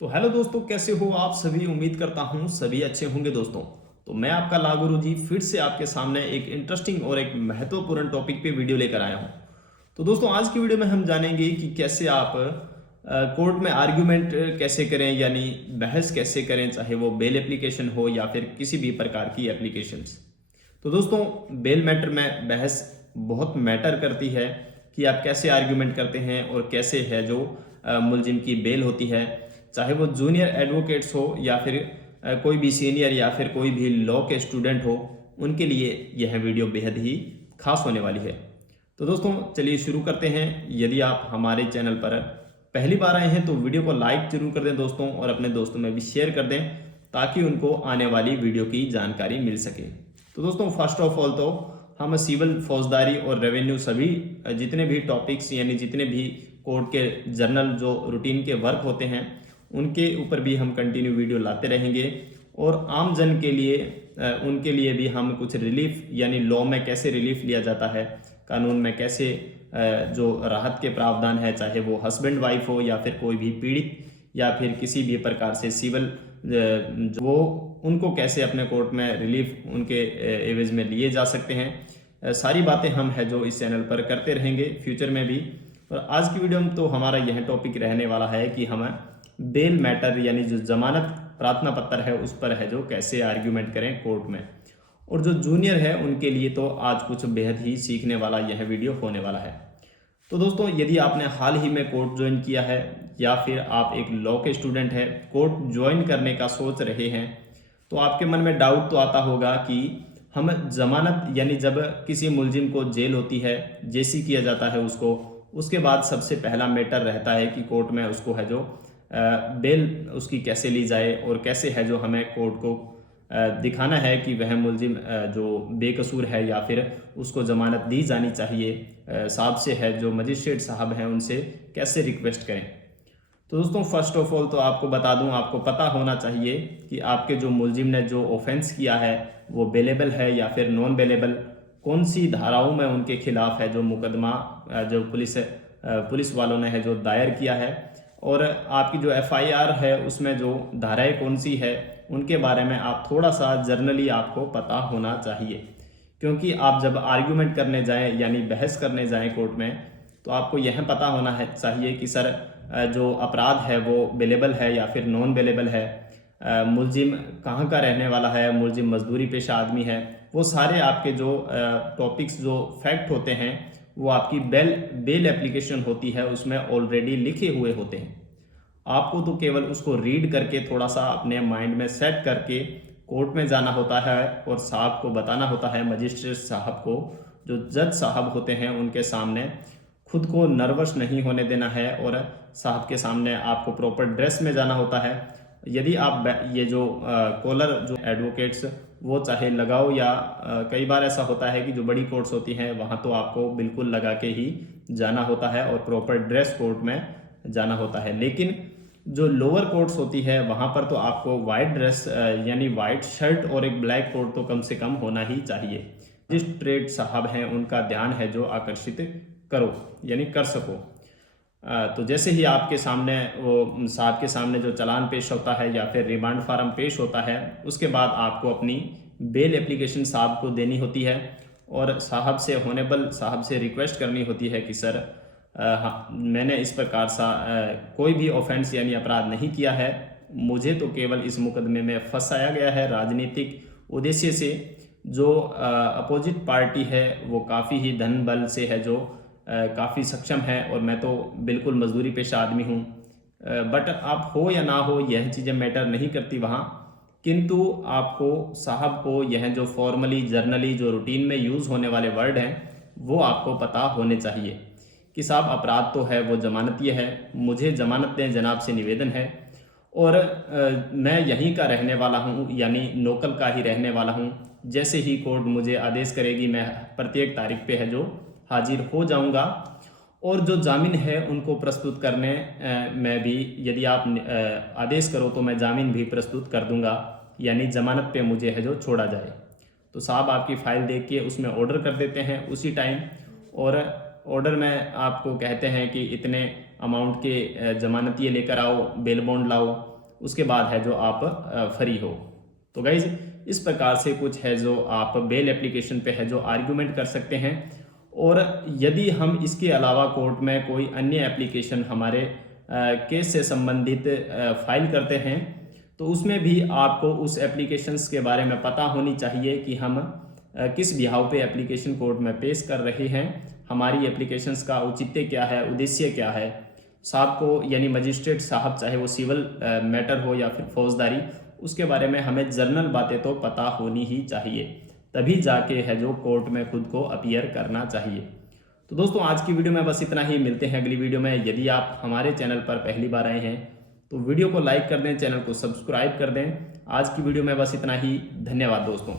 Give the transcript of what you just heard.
तो हेलो दोस्तों, कैसे हो आप सभी। उम्मीद करता हूँ सभी अच्छे होंगे दोस्तों। तो मैं आपका लागुरु जी फिर से आपके सामने एक इंटरेस्टिंग और एक महत्वपूर्ण टॉपिक पे वीडियो लेकर आया हूँ। तो दोस्तों, आज की वीडियो में हम जानेंगे कि कैसे आप कोर्ट में आर्ग्यूमेंट कैसे करें, यानी बहस कैसे करें, चाहे वो बेल एप्लीकेशन हो या फिर किसी भी प्रकार की एप्लीकेशंस। तो दोस्तों, बेल मैटर में बहस बहुत मैटर करती है कि आप कैसे आर्ग्यूमेंट करते हैं और कैसे है जो मुलजिम की बेल होती है, चाहे वो जूनियर एडवोकेट्स हो या फिर कोई भी सीनियर या फिर कोई भी लॉ के स्टूडेंट हो, उनके लिए यह वीडियो बेहद ही खास होने वाली है। तो दोस्तों, चलिए शुरू करते हैं। यदि आप हमारे चैनल पर पहली बार आए हैं तो वीडियो को लाइक जरूर कर दें दोस्तों, और अपने दोस्तों में भी शेयर कर दें ताकि उनको आने वाली वीडियो की जानकारी मिल सके। तो दोस्तों, फर्स्ट ऑफ ऑल तो हम सिविल, फौजदारी और रेवेन्यू सभी जितने भी टॉपिक्स यानी जितने भी कोर्ट के जर्नल जो रूटीन के वर्क होते हैं उनके ऊपर भी हम कंटिन्यू वीडियो लाते रहेंगे। और आम जन के लिए उनके लिए भी हम कुछ रिलीफ यानी लॉ में कैसे रिलीफ लिया जाता है, कानून में कैसे जो राहत के प्रावधान है, चाहे वो हस्बैंड वाइफ हो या फिर कोई भी पीड़ित या फिर किसी भी प्रकार से सिविल, जो वो उनको कैसे अपने कोर्ट में रिलीफ उनके एवज में लिए जा सकते हैं। सारी बातें हम है जो इस चैनल पर करते रहेंगे फ्यूचर में भी। और आज की वीडियो में तो हमारा यह टॉपिक रहने वाला है कि हम बेल मैटर यानी जो जमानत प्रार्थना पत्र है उस पर है जो कैसे आर्ग्यूमेंट करें कोर्ट में। और जो जूनियर है उनके लिए तो आज कुछ बेहद ही सीखने वाला यह वीडियो होने वाला है। तो दोस्तों, यदि आपने हाल ही में कोर्ट ज्वाइन किया है या फिर आप एक लॉ के स्टूडेंट हैं, कोर्ट ज्वाइन करने का सोच रहे हैं, तो आपके मन में डाउट तो आता होगा कि हम जमानत यानी जब किसी मुलजिम को जेल होती है, जेसी किया जाता है उसको, उसके बाद सबसे पहला मैटर रहता है कि कोर्ट में उसको है जो बेल उसकी कैसे ली जाए, और कैसे है जो हमें कोर्ट को दिखाना है कि वह मुलजिम जो बेकसूर है या फिर उसको ज़मानत दी जानी चाहिए। साहब से है जो मजिस्ट्रेट साहब हैं उनसे कैसे रिक्वेस्ट करें। तो दोस्तों, फर्स्ट ऑफ ऑल तो आपको बता दूं, आपको पता होना चाहिए कि आपके जो मुलजिम ने जो ऑफेंस किया है वो बेलेबल है या फिर नॉन बेलेबल, कौन सी धाराओं में उनके खिलाफ है जो मुकदमा जो पुलिस वालों ने है जो दायर किया है, और आपकी जो एफआईआर है उसमें जो धाराएं कौन सी है उनके बारे में आप थोड़ा सा जर्नली आपको पता होना चाहिए। क्योंकि आप जब आर्ग्यूमेंट करने जाएं यानी बहस करने जाएं कोर्ट में, तो आपको यह पता होना है चाहिए कि सर जो अपराध है वो बेलेबल है या फिर नॉन बेलेबल है, मुलजिम कहाँ का रहने वाला है, मुलजिम मजदूरी पेशा आदमी है। वो सारे आपके जो टॉपिक्स जो फैक्ट होते हैं वो आपकी बेल एप्लीकेशन होती है उसमें ऑलरेडी लिखे हुए होते हैं। आपको तो केवल उसको रीड करके थोड़ा सा अपने माइंड में सेट करके कोर्ट में जाना होता है और साहब को बताना होता है, मजिस्ट्रेट साहब को, जो जज साहब होते हैं उनके सामने खुद को नर्वस नहीं होने देना है, और साहब के सामने आपको प्रॉपर ड्रेस में जाना होता है। यदि आप ये जो कॉलर जो एडवोकेट्स वो चाहे लगाओ या कई बार ऐसा होता है कि जो बड़ी कोर्ट्स होती हैं वहाँ तो आपको बिल्कुल लगा के ही जाना होता है और प्रॉपर ड्रेस कोड में जाना होता है। लेकिन जो लोअर कोर्ट्स होती है वहाँ पर तो आपको वाइट ड्रेस यानी वाइट शर्ट और एक ब्लैक कोट तो कम से कम होना ही चाहिए। मजिस्ट्रेट साहब हैं उनका ध्यान है जो आकर्षित करो यानी कर सको। तो जैसे ही आपके सामने वो साहब के सामने जो चालान पेश होता है या फिर रिमांड फार्म पेश होता है, उसके बाद आपको अपनी बेल एप्लीकेशन साहब को देनी होती है और साहब से होनेबल साहब से रिक्वेस्ट करनी होती है कि सर हाँ, मैंने इस प्रकार सा कोई भी ऑफेंस यानी अपराध नहीं किया है, मुझे तो केवल इस मुकदमे में फंसाया गया है राजनीतिक उद्देश्य से। जो अपोजिट पार्टी है वो काफ़ी ही धन बल से है जो काफ़ी सक्षम है, और मैं तो बिल्कुल मजदूरी पेशा आदमी हूँ। बट आप हो या ना हो यह चीज़ें मैटर नहीं करती वहाँ, किंतु आपको साहब को यह जो फॉर्मली जर्नली जो रूटीन में यूज़ होने वाले वर्ड हैं वो आपको पता होने चाहिए कि साहब अपराध तो है वो जमानतीय है, मुझे जमानत दें जनाब से निवेदन है, और मैं यहीं का रहने वाला हूँ यानी लोकल का ही रहने वाला हूँ। जैसे ही कोर्ट मुझे आदेश करेगी मैं प्रत्येक तारीख पे है जो हाजिर हो जाऊंगा, और जो जामीन है उनको प्रस्तुत करने में भी यदि आप आदेश करो तो मैं जामीन भी प्रस्तुत कर दूंगा, यानी जमानत पे मुझे है जो छोड़ा जाए। तो साहब आपकी फ़ाइल देख के उसमें ऑर्डर कर देते हैं उसी टाइम, और ऑर्डर में आपको कहते हैं कि इतने अमाउंट के जमानतिये लेकर आओ, बेल बॉन्ड लाओ, उसके बाद है जो आप फ्री हो। तो गाइज इस प्रकार से कुछ है जो आप बेल एप्लीकेशन पे है जो आर्ग्यूमेंट कर सकते हैं। और यदि हम इसके अलावा कोर्ट में कोई अन्य एप्लीकेशन हमारे केस से संबंधित फाइल करते हैं तो उसमें भी आपको उस एप्लीकेशंस के बारे में पता होनी चाहिए कि हम किस बिहाव पे एप्लीकेशन कोर्ट में पेश कर रहे हैं, हमारी एप्लीकेशंस का औचित्य क्या है, उद्देश्य क्या है। साहब को यानी मजिस्ट्रेट साहब, चाहे वो सिविल मैटर हो या फिर फौजदारी, उसके बारे में हमें जनरल बातें तो पता होनी ही चाहिए, तभी जाके है जो कोर्ट में खुद को अपीयर करना चाहिए। तो दोस्तों आज की वीडियो में बस इतना ही, मिलते हैं अगली वीडियो में। यदि आप हमारे चैनल पर पहली बार आए हैं तो वीडियो को लाइक कर दें, चैनल को सब्सक्राइब कर दें। आज की वीडियो में बस इतना ही, धन्यवाद दोस्तों।